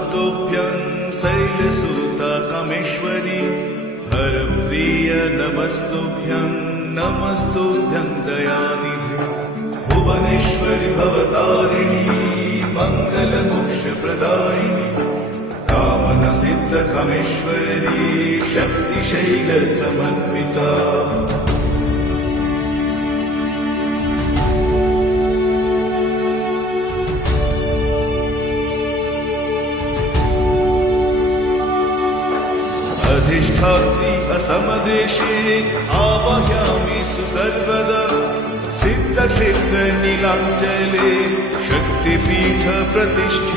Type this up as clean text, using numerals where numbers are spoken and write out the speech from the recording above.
नमस्तुभ्यं शैलसुता कामेश्वरी हरप्रिय नमस्तुभ्यं दयानिधे भुवनेश्वरि भवतारिणी मङ्गलमोक्षप्रदायिनी कामनसिद्धकामेश्वरी शक्तिशैलसमन्विता अधिष्ठात्री असमदेशे आवाहयामि सुसर्वदा सिद्धक्षेत्र नीलाञ्चले शक्तिपीठ प्रतिष्ठिता